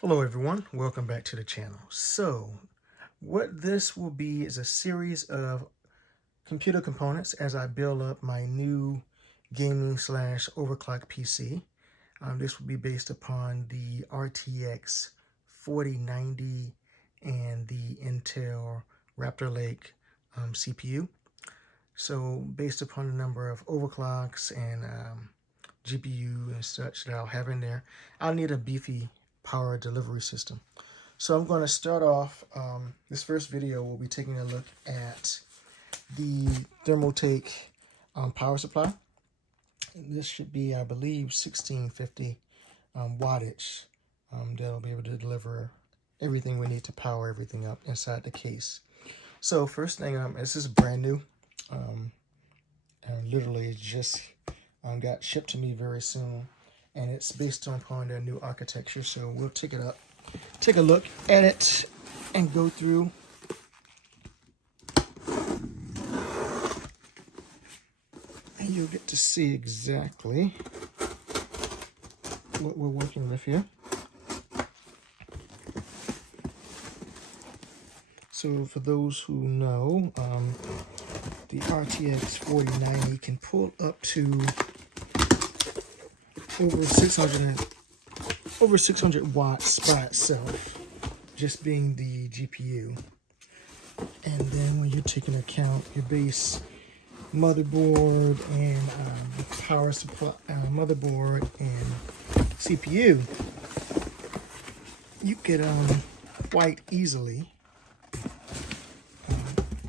Hello everyone, welcome back to the channel. So what this will be is a series of computer components as I build up my new gaming slash overclock PC. This will be based upon the RTX 4090 and the Intel Raptor Lake CPU. So based upon the number of overclocks and GPU and such that I'll have in there, I'll need a beefy power delivery system. So I'm going to start off, this first video will be taking a look at the ThermalTake power supply. This should be, I believe, 1650 wattage. That'll be able to deliver everything we need to power everything up inside the case. So first thing, this is brand new. Literally just got shipped to me very soon, and it's based upon their new architecture. So we'll take it up, take a look at it, and go through. And you'll get to see exactly what we're working with here. So for those who know, the RTX 4090 can pull up to over 600 watts by itself, just being the GPU. And then when you take into account your base motherboard and power supply, motherboard and CPU, you could quite easily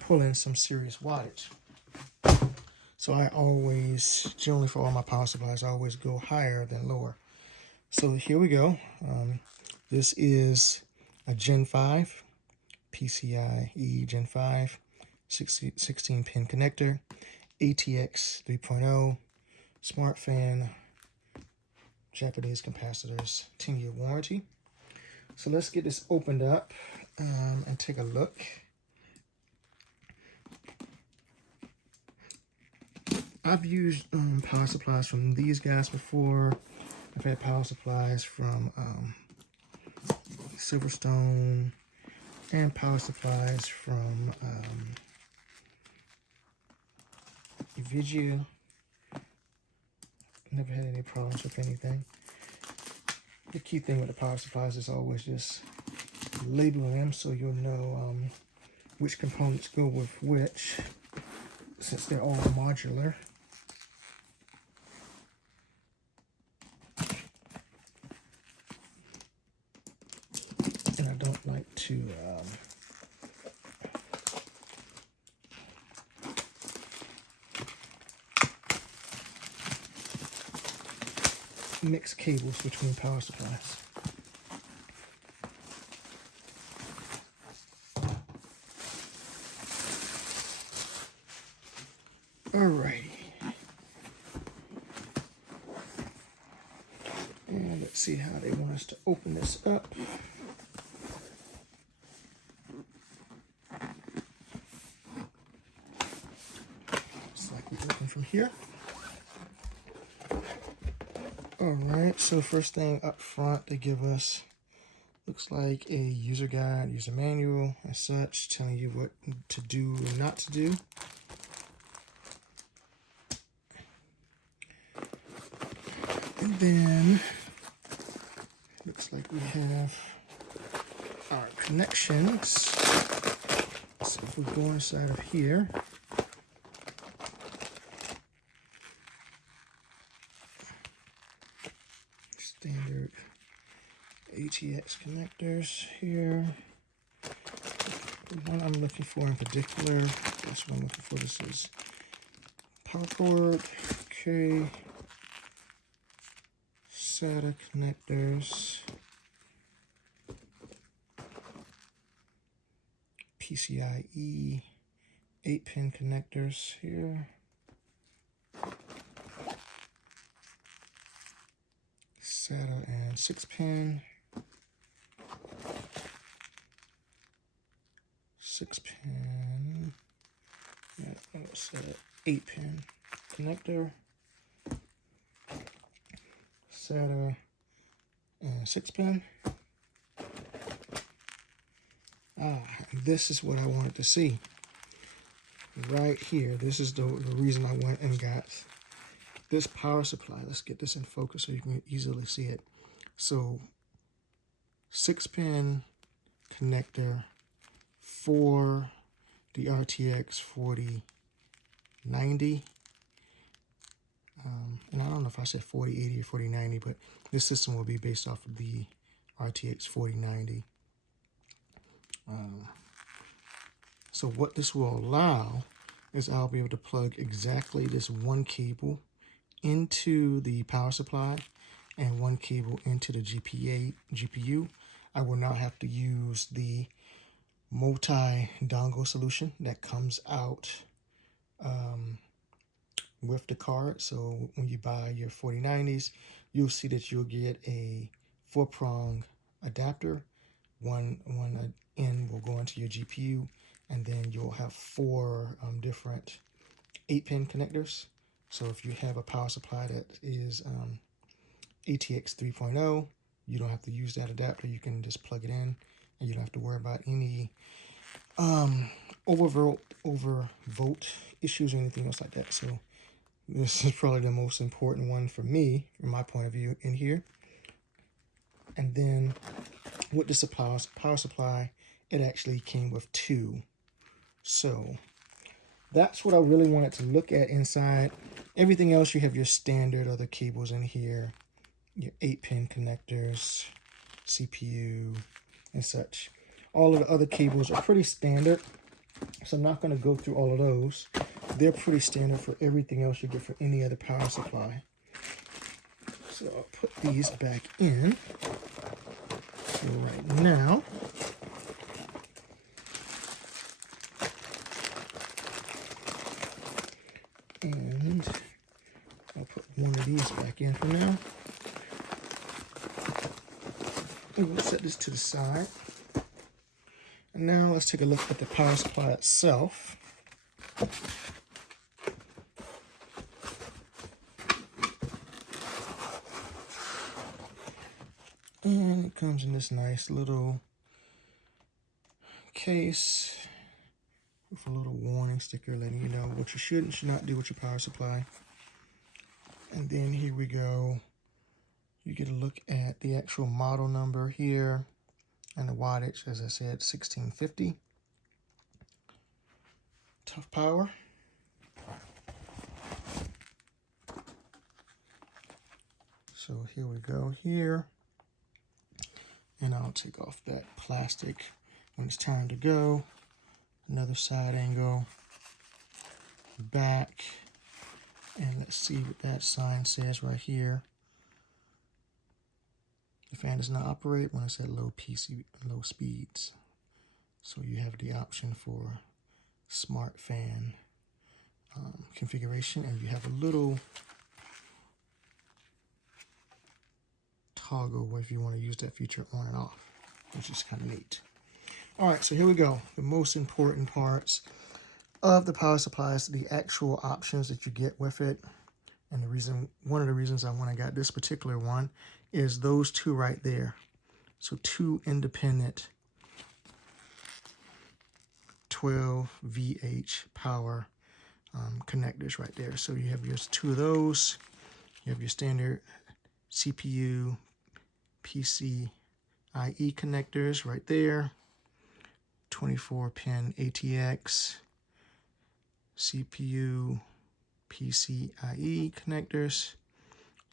pull in some serious wattage. So I always, generally for all my power supplies, I always go higher than lower. So here we go. This is a Gen 5, PCIe Gen 5, 16 pin connector, ATX 3.0, smart fan, Japanese capacitors, 10-year warranty. So let's get this opened up and take a look. I've used power supplies from these guys before. I've had power supplies from Silverstone and power supplies from Nvidia. Never had any problems with anything. The key thing with the power supplies is always just labeling them so you'll know which components go with which, since they're all modular. And I don't like to mix cables between power supplies. Alrighty. And let's see how they want us to open this up. Looks like we open from here. Alright, so first thing up front, they give us, looks like a user guide, user manual, and such, telling you what to do and not to do. And then, looks like we have our connections. So if we go inside of here, standard ATX connectors here. The one I'm looking for in particular, that's what I'm looking for. This is power cord, okay. SATA connectors, PCIe 8-pin connectors here. SATA and 6-pin. 6-pin. That's an 8-pin connector. SATA and 6-pin. This is what I wanted to see. Right here, this is the reason I went and got this power supply. Let's get this in focus so you can easily see it. So 6-pin connector for the RTX 4090. And I don't know if I said 4080 or 4090, but this system will be based off of the RTX 4090. So what this will allow is I'll be able to plug exactly this one cable into the power supply and one cable into the GPU. I will not have to use the multi-dongle solution that comes out with the card. So when you buy your 4090s, you'll see that you'll get a 4-prong adapter. One end will go into your GPU, and then you'll have 4 different 8-pin connectors. So if you have a power supply that is ATX 3.0, you don't have to use that adapter. You can just plug it in, and you don't have to worry about any overvolt issues or anything else like that. So this is probably the most important one for me, from my point of view, in here. And then with this power supply, it actually came with 2. So that's what I really wanted to look at inside. Everything else, you have your standard other cables in here, your 8-pin connectors, CPU, and such. All of the other cables are pretty standard, so I'm not going to go through all of those. They're pretty standard for everything else you get for any other power supply. So I'll put these back in. So right now, and I'll put one of these back in for now. And we'll set this to the side. And now let's take a look at the power supply itself. And it comes in this nice little case with a little warning sticker letting you know what you should and should not do with your power supply. And then here we go. You get a look at the actual model number here and the wattage, as I said, 1650. Tough power. So here we go here. And I'll take off that plastic when it's time to go. Another side angle, back, and let's see what that sign says right here. The fan does not operate when it's at low speeds. So you have the option for smart fan configuration, and you have a little toggle if you want to use that feature on and off, which is kind of neat. All right, so here we go. The most important parts of the power supply is the actual options that you get with it. And one of the reasons I got this particular one is those 2 right there. So 2 independent 12 VH power connectors right there. So you have your 2 of those. You have your standard CPU, PCIe connectors right there. 24-pin ATX, CPU, PCIe connectors,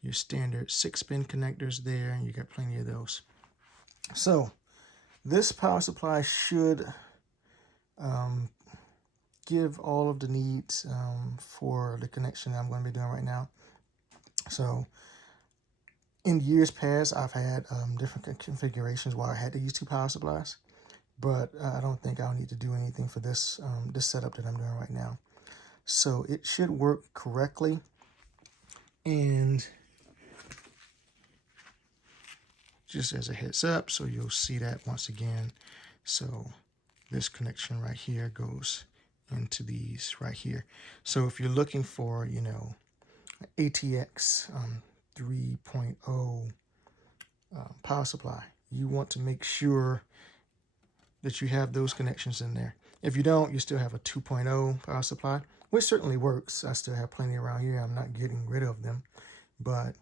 your standard 6-pin connectors there, and you got plenty of those. So this power supply should give all of the needs for the connection that I'm going to be doing right now. So in years past, I've had different configurations where I had to use 2 power supplies, but I don't think I'll need to do anything for this this setup that I'm doing right now. So it should work correctly. And just as a heads up, so you'll see that once again. So this connection right here goes into these right here. So if you're looking for, you know, ATX 3.0 power supply, you want to make sure that you have those connections in there. If you don't, you still have a 2.0 power supply, which certainly works. I still have plenty around here. I'm not getting rid of them. But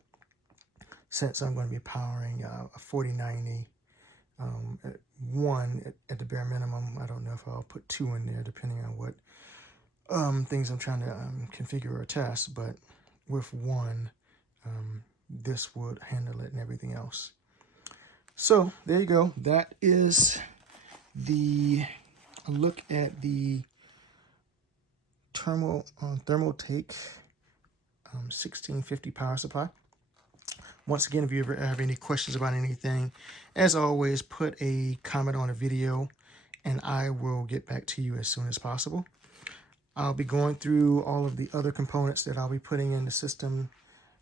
since I'm going to be powering a 4090, one at the bare minimum, I don't know if I'll put two in there depending on what things I'm trying to configure or test, but with one, this would handle it and everything else. So there you go. That is the look at the ThermalTake 1650 power supply. Once again, if you ever have any questions about anything, as always, put a comment on the video and I will get back to you as soon as possible. I'll be going through all of the other components that I'll be putting in the system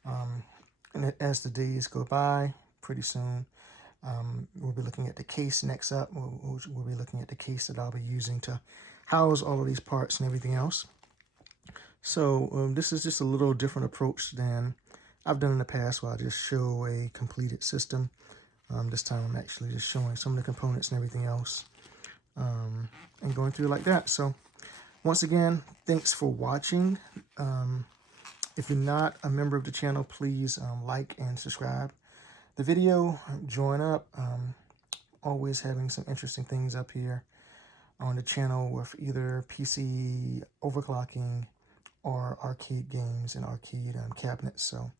and as the days go by. Pretty soon we'll be looking at the case next up. We'll be looking at the case that I'll be using to house all of these parts and everything else. So this is just a little different approach than I've done in the past, where I just show a completed system. This time I'm actually just showing some of the components and everything else and going through it like that. So once again, thanks for watching. If you're not a member of the channel, please like and subscribe the video, join up. Always having some interesting things up here on the channel with either PC overclocking or arcade games and arcade cabinets. So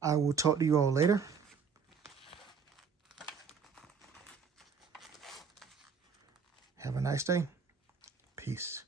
I will talk to you all later. Have a nice day. Peace.